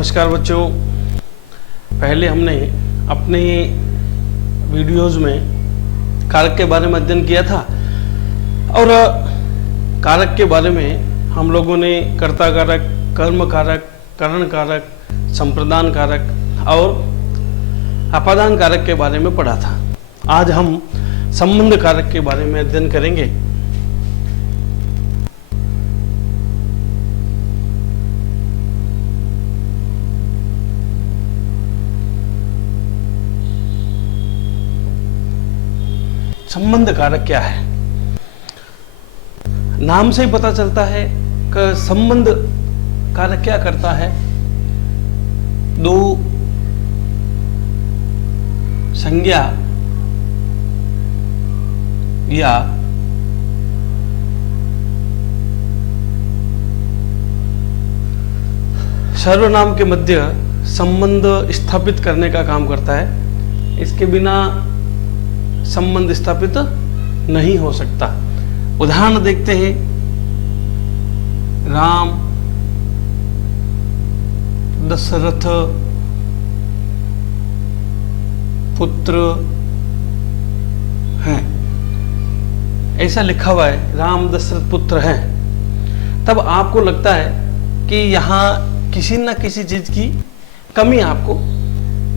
नमस्कार बच्चों। पहले हमने अपने वीडियोज़ में कारक के बारे में अध्ययन किया था और कारक के बारे में हम लोगों ने कर्ता कारक, कर्म कारक, करण कारक, संप्रदान कारक और अपादान कारक के बारे में पढ़ा था। आज हम संबंध कारक के बारे में अध्ययन करेंगे। संबंध कारक क्या है? नाम से ही पता चलता है कि संबंध कारक क्या करता है। दो संज्ञा या सर्वनाम के मध्य संबंध स्थापित करने का काम करता है। इसके बिना संबंध स्थापित नहीं हो सकता। उदाहरण देखते हैं। राम, दशरथ पुत्र हैं, ऐसा लिखा हुआ है, राम दशरथ पुत्र हैं। तब आपको लगता है कि यहाँ किसी न किसी चीज की कमी आपको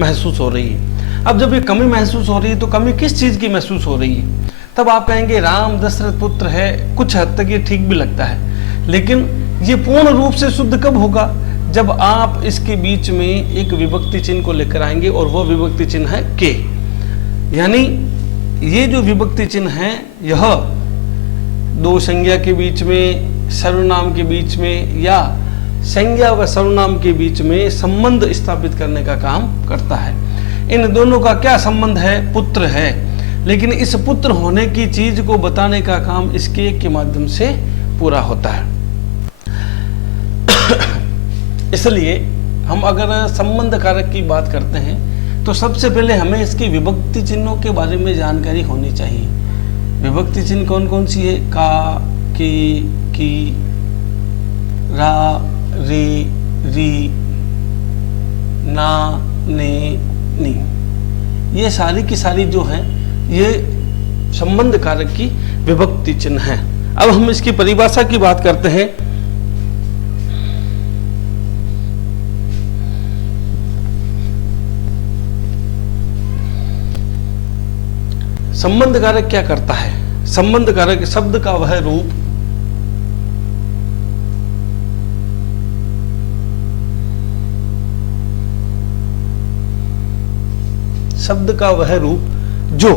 महसूस हो रही है। अब जब ये कमी महसूस हो रही है तो कमी किस चीज की महसूस हो रही है? तब आप कहेंगे राम दशरथ पुत्र है। कुछ हद तक ये ठीक भी लगता है, लेकिन ये पूर्ण रूप से शुद्ध कब होगा? जब आप इसके बीच में एक विभक्ति चिन्ह को लेकर आएंगे और वह विभक्ति चिन्ह है के। यानी ये जो विभक्ति चिन्ह है यह दो संज्ञा के बीच में, सर्वनाम के बीच में या संज्ञा व सर्वनाम के बीच में संबंध स्थापित करने का काम करता है। इन दोनों का क्या संबंध है? पुत्र है। लेकिन इस पुत्र होने की चीज को बताने का काम इसके के माध्यम से पूरा होता है। इसलिए हम अगर संबंध कारक की बात करते हैं तो सबसे पहले हमें इसकी विभक्ति चिन्हों के बारे में जानकारी होनी चाहिए। विभक्ति चिन्ह कौन कौन सी है? का, की, रा, रे, री, ना, ने, नी। ये सारी की सारी जो हैं ये संबंध कारक की विभक्ति चिन्ह हैं। अब हम इसकी परिभाषा की बात करते हैं। संबंध कारक क्या करता है? संबंध कारक शब्द का वह रूप जो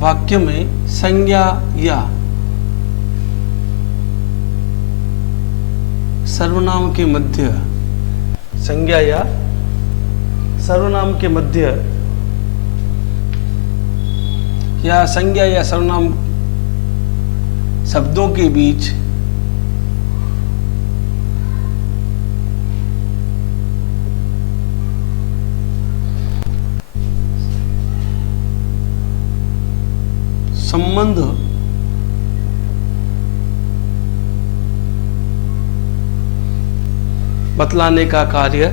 वाक्य में संज्ञा या सर्वनाम के मध्य, संज्ञा या सर्वनाम के मध्य या संज्ञा या सर्वनाम शब्दों के बीच संबंध बतलाने का कार्य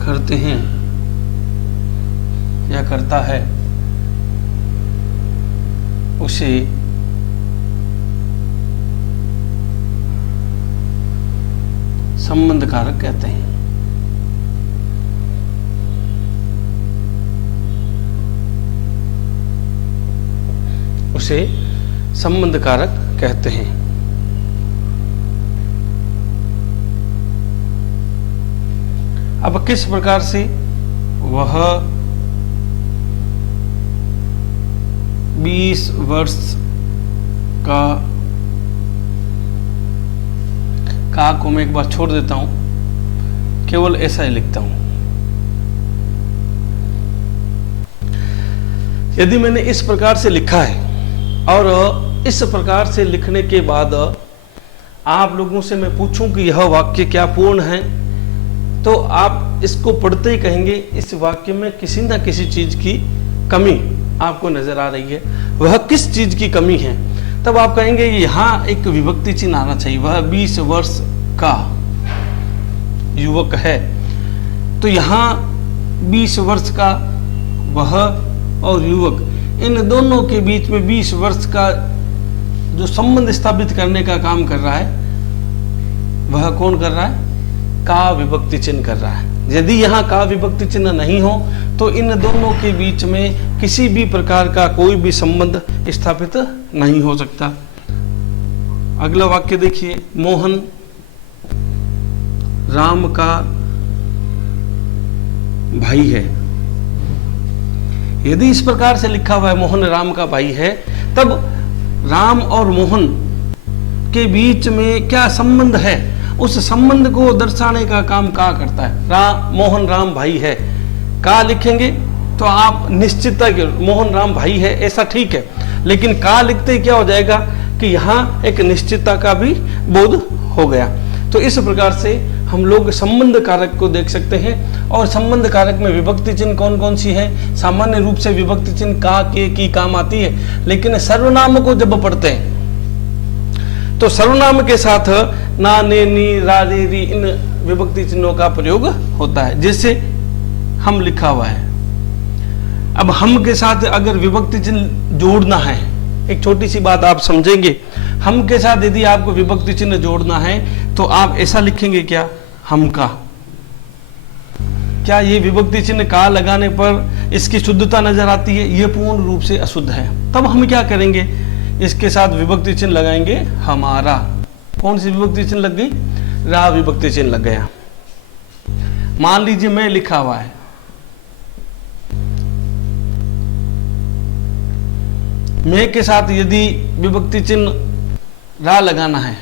करते हैं या करता है, उसे संबंध कारक कहते हैं। उसे संबंध कारक कहते हैं। अब किस प्रकार से वह 20 वर्ष का को मैं एक बार छोड़ देता हूं, केवल ऐसा ही लिखता हूं। यदि मैंने इस प्रकार से लिखा है और इस प्रकार से लिखने के बाद आप लोगों से मैं पूछूं कि यह वाक्य क्या पूर्ण है तो आप इसको पढ़ते ही कहेंगे इस वाक्य में किसी न किसी चीज की कमी आपको नजर आ रही है। वह किस चीज की कमी है? तब आप कहेंगे यहाँ एक विभक्ति चिन्ह आना चाहिए। वह 20 वर्ष का युवक है। तो यहाँ 20 वर्ष का वह और युवक, इन दोनों के बीच में 20 वर्ष का जो संबंध स्थापित करने का काम कर रहा है, वह कौन कर रहा है? का विभक्ति चिन्ह कर रहा है। यदि यहाँ का विभक्ति चिन्ह नहीं हो तो इन दोनों के बीच में किसी भी प्रकार का कोई भी संबंध स्थापित नहीं हो सकता। अगला वाक्य देखिए, मोहन राम का भाई है। यदि इस प्रकार से लिखा हुआ है मोहन राम का भाई है, तब राम और मोहन के बीच में क्या संबंध है? उस संबंध को दर्शाने का काम का करता है। मोहन राम भाई है, का लिखेंगे तो आप निश्चितता के मोहन राम भाई है ऐसा ठीक है, लेकिन का लिखते ही क्या हो जाएगा कि यहाँ एक निश्चितता का भी बोध हो गया। तो इस प्रकार से हम लोग संबंध कारक को देख सकते हैं। और संबंध कारक में विभक्ति चिन्ह कौन कौन सी है? सामान्य रूप से विभक्ति चिन्ह का, के, की काम आती है, लेकिन सर्वनाम को जब पढ़ते हैं तो सर्वनाम के साथ ना, ने, नी, रा, रे, री इन विभक्ति चिन्हों का प्रयोग होता है। जैसे हम लिखा हुआ है, अब हम के साथ अगर विभक्ति चिन्ह जोड़ना है, एक छोटी सी बात आप समझेंगे, हम के साथ यदि आपको विभक्ति चिन्ह जोड़ना है तो आप ऐसा लिखेंगे क्या? हम का। क्या ये विभक्ति चिन्ह का लगाने पर इसकी शुद्धता नजर आती है? ये पूर्ण रूप से अशुद्ध है। तब हम क्या करेंगे? इसके साथ विभक्ति चिन्ह लगाएंगे हमारा। कौन सी विभक्ति चिन्ह लग गई? रा विभक्ति चिन्ह लग गया। मान लीजिए मैं लिखा हुआ है, मैं के साथ यदि विभक्ति चिन्ह रा लगाना है,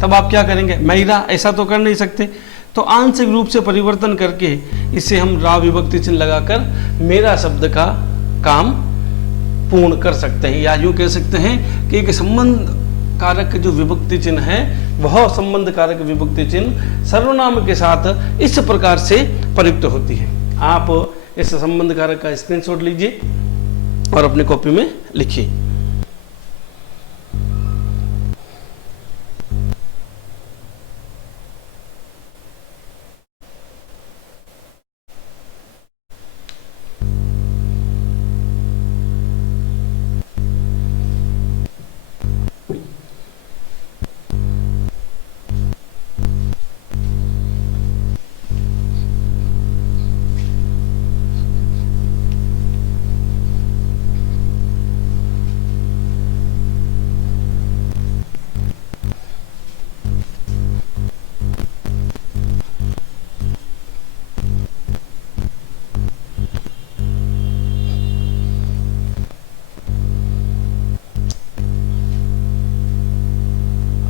तब आप क्या करेंगे? मैरा। ऐसा तो कर नहीं सकते, तो आंशिक रूप से परिवर्तन करके इसे हम रा विभक्ति चिन्ह लगाकर मेरा शब्द का काम पूर्ण कर सकते हैं। या यूं कह सकते हैं कि एक संबंध कारक जो विभक्ति चिन्ह है, वह संबंध कारक विभक्ति चिन्ह सर्वनाम के साथ इस प्रकार से प्रयुक्त होती है। आप इस संबंध कारक का स्क्रीनशॉट लीजिए और अपनी कॉपी में लिखिए।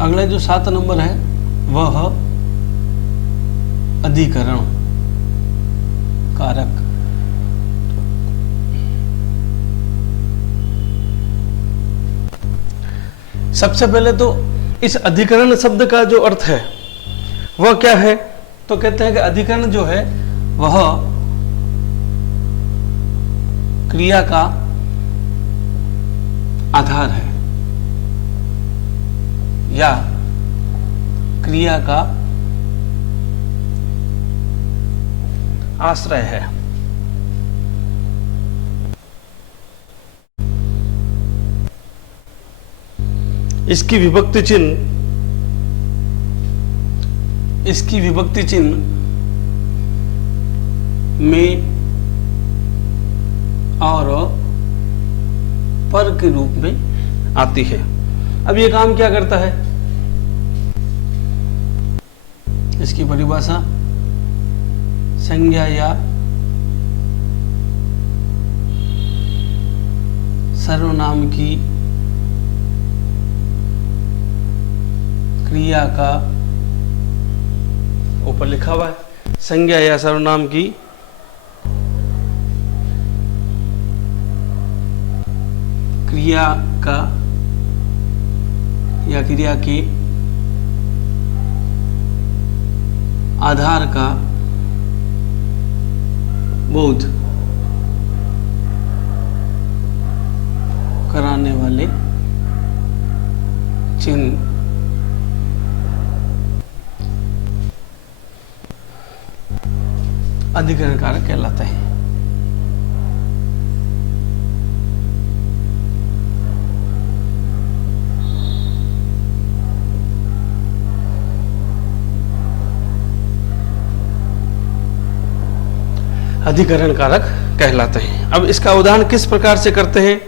अगला जो 7 नंबर है वह अधिकरण कारक। सबसे पहले तो इस अधिकरण शब्द का जो अर्थ है वह क्या है? तो कहते हैं कि अधिकरण जो है वह क्रिया का आधार है या क्रिया का आश्रय है। इसकी विभक्ति चिन्ह में और पर के रूप में आती है। अब ये काम क्या करता है? इसकी परिभाषा संज्ञा या सर्वनाम की क्रिया का, ऊपर लिखा हुआ है, संज्ञा या सर्वनाम की क्रिया का या क्रिया के आधार का बोध कराने वाले चिन्ह अधिकरण कारक कहलाते हैं। अधिकरण कारक कहलाते हैं। अब इसका उदाहरण किस प्रकार से करते हैं?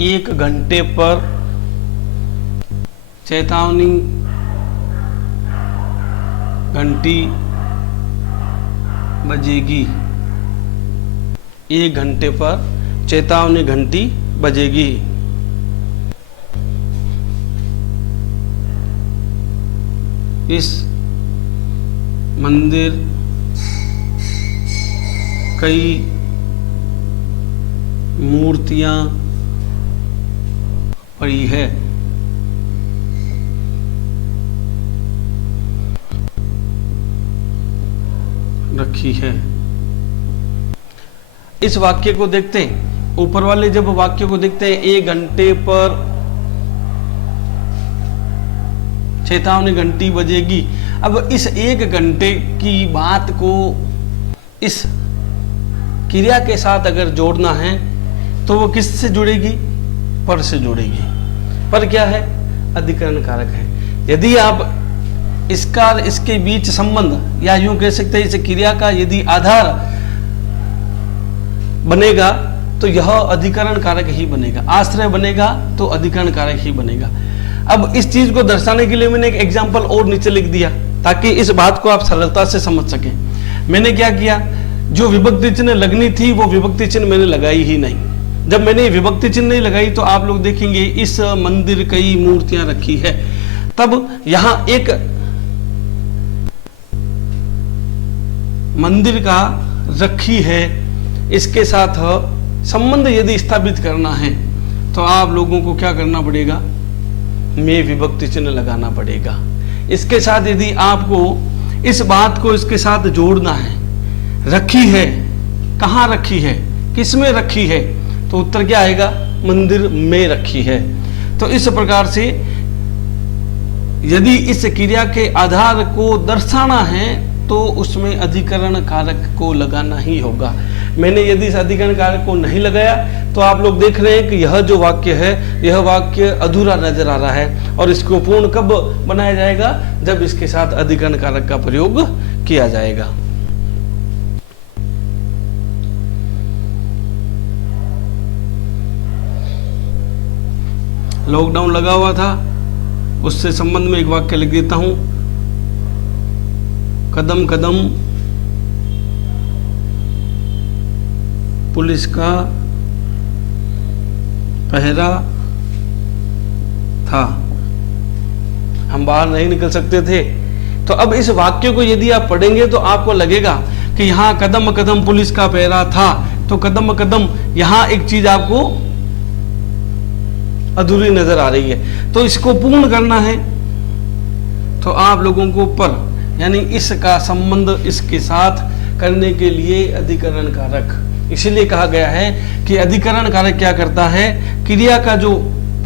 एक घंटे पर चेतावनी घंटी बजेगी। एक घंटे पर चेतावनी घंटी बजेगी। इस मंदिर कई मूर्तियां पड़ी है। रखी है। इस वाक्य को देखते हैं, ऊपर वाले जब वाक्य को देखते हैं, एक घंटे पर चेतावनी घंटी बजेगी। अब इस एक घंटे की बात को इस क्रिया के साथ अगर जोड़ना है तो वो किससे जुड़ेगी? पर से जुड़ेगी। पर क्या है? अधिकरण कारक है। यदि आप इसका इसके बीच संबंध, या यूं कह सकते हैं इस क्रिया का यदि आधार बनेगा तो यह अधिकरण कारक ही बनेगा। आश्रय बनेगा तो अधिकरण कारक ही बनेगा। अब इस चीज को दर्शाने के लिए मैंने एक एग्जाम्पल और नीचे लिख दिया ताकि इस बात को आप सरलता से समझ सकें। मैंने क्या किया, जो विभक्ति चिन्ह लगनी थी वो विभक्ति चिन्ह मैंने लगाई ही नहीं। जब मैंने विभक्ति चिन्ह नहीं लगाई तो आप लोग देखेंगे इस मंदिर कई मूर्तियां रखी है, तब यहां एक मंदिर का रखी है, इसके साथ संबंध यदि स्थापित करना है तो आप लोगों को क्या करना पड़ेगा? में विभक्ति चिन्ह लगाना पड़ेगा। इसके साथ यदि आपको इस बात को इसके साथ जोड़ना है, रखी है, कहां रखी है, किसमें रखी है, तो उत्तर क्या आएगा? मंदिर में रखी है। तो इस प्रकार से यदि इस क्रिया के आधार को दर्शाना है तो उसमें अधिकरण कारक को लगाना ही होगा। मैंने यदि इस अधिकरण कारक को नहीं लगाया तो आप लोग देख रहे हैं कि यह जो वाक्य है यह वाक्य अधूरा नजर आ रहा है। और इसको पूर्ण कब बनाया जाएगा? जब इसके साथ अधिकरण कारक का प्रयोग किया जाएगा। लॉकडाउन लगा हुआ था, उससे संबंध में एक वाक्य लिख देता हूं। कदम कदम पुलिस का पहरा था, हम बाहर नहीं निकल सकते थे। तो अब इस वाक्य को यदि आप पढ़ेंगे तो आपको लगेगा कि यहां कदम कदम पुलिस का पहरा था, तो कदम कदम यहां एक चीज आपको अधूरी नजर आ रही है। तो इसको पूर्ण करना है तो आप लोगों को पर यानी इसका संबंध इसके साथ करने के लिए अधिकरण कारक, इसीलिए कहा गया है कि अधिकरण कारक क्या करता है? क्रिया का जो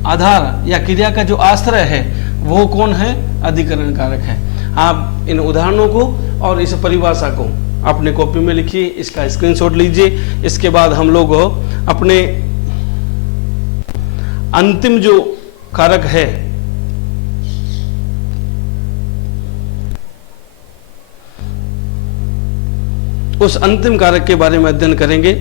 आधार या क्रिया का जो आश्रय है वो कौन है? अधिकरण कारक है। आप इन उदाहरणों को और इस परिभाषा को अपने कॉपी में लिखिए, इसका स्क्रीनशॉट लीजिए। इसके बाद हम लोग अपने अंतिम जो कारक है उस अंतिम कारक के बारे में अध्ययन करेंगे।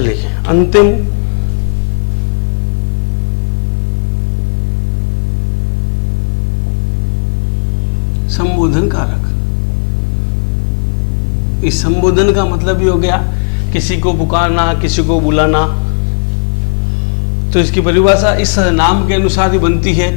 चलिए अंतिम संबोधन कारक। इस संबोधन का मतलब ही हो गया किसी को पुकारना, किसी को बुलाना। तो इसकी परिभाषा इस नाम के अनुसार ही बनती है।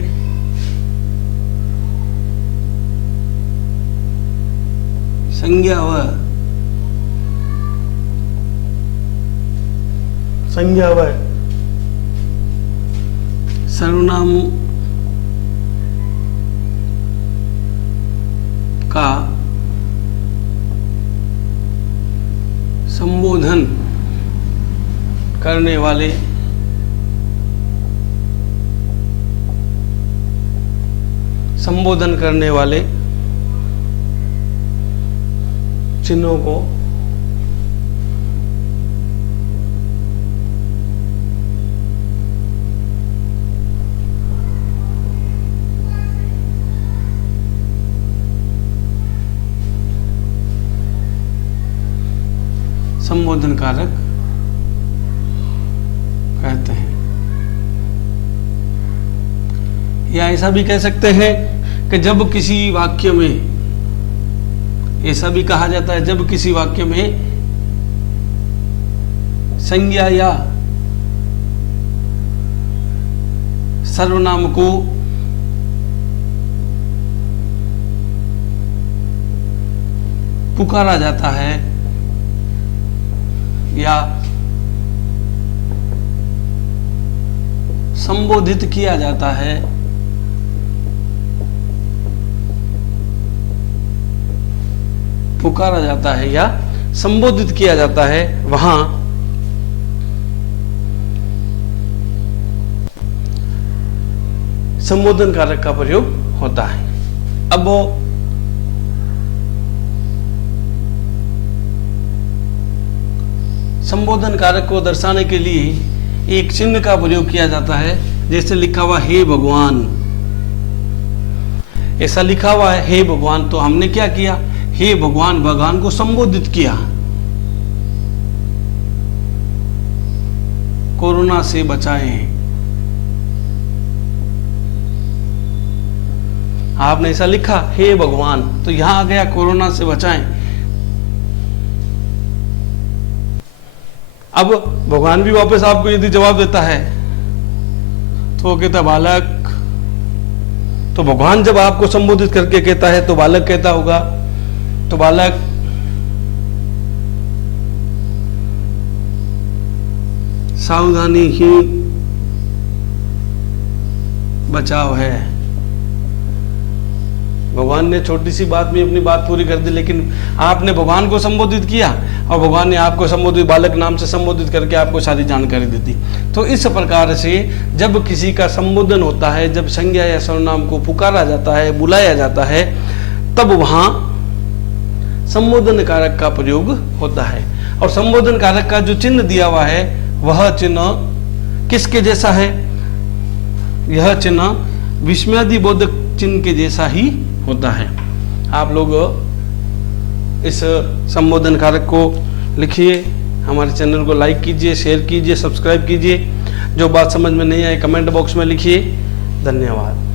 संज्ञा व सर्वनाम का संबोधन करने वाले चिन्हों को संबोधन कारक कहते हैं। या ऐसा भी कह सकते हैं कि जब किसी वाक्य में, ऐसा भी कहा जाता है जब किसी वाक्य में संज्ञा या सर्वनाम को पुकारा जाता है या संबोधित किया जाता है, पुकारा जाता है या संबोधित किया जाता है, वहां संबोधन कारक का प्रयोग होता है। अब वो संबोधन कारक को दर्शाने के लिए एक चिन्ह का प्रयोग किया जाता है। जैसे लिखा हुआ हे भगवान, ऐसा लिखा हुआ है हे भगवान, तो हमने क्या किया, हे भगवान, भगवान को संबोधित किया। कोरोना से बचाएं, आपने ऐसा लिखा हे भगवान, तो यहां आ गया कोरोना से बचाएं। अब भगवान भी वापस आपको यदि जवाब देता है तो वो कहता बालक, तो भगवान जब आपको संबोधित करके कहता है तो बालक कहता होगा, तो बालक सावधानी ही बचाव है। भगवान ने छोटी सी बात में अपनी बात पूरी कर दी, लेकिन आपने भगवान को संबोधित किया और भगवान ने आपको संबोधित, बालक नाम से संबोधित करके आपको सारी जानकारी दे दी। तो इस प्रकार से जब किसी का संबोधन होता है, जब संज्ञा या सर्वनाम को पुकारा जाता है, बुलाया जाता है, तब वहां संबोधन कारक का प्रयोग होता है। और संबोधन कारक का जो चिन्ह दिया हुआ है वह चिन्ह किसके जैसा है, यह चिन्ह विस्मयादि बोधक चिन्ह के जैसा ही होता है। आप लोग इस संबोधन कारक को लिखिए, हमारे चैनल को लाइक कीजिए, शेयर कीजिए, सब्सक्राइब कीजिए। जो बात समझ में नहीं आई कमेंट बॉक्स में लिखिए। धन्यवाद।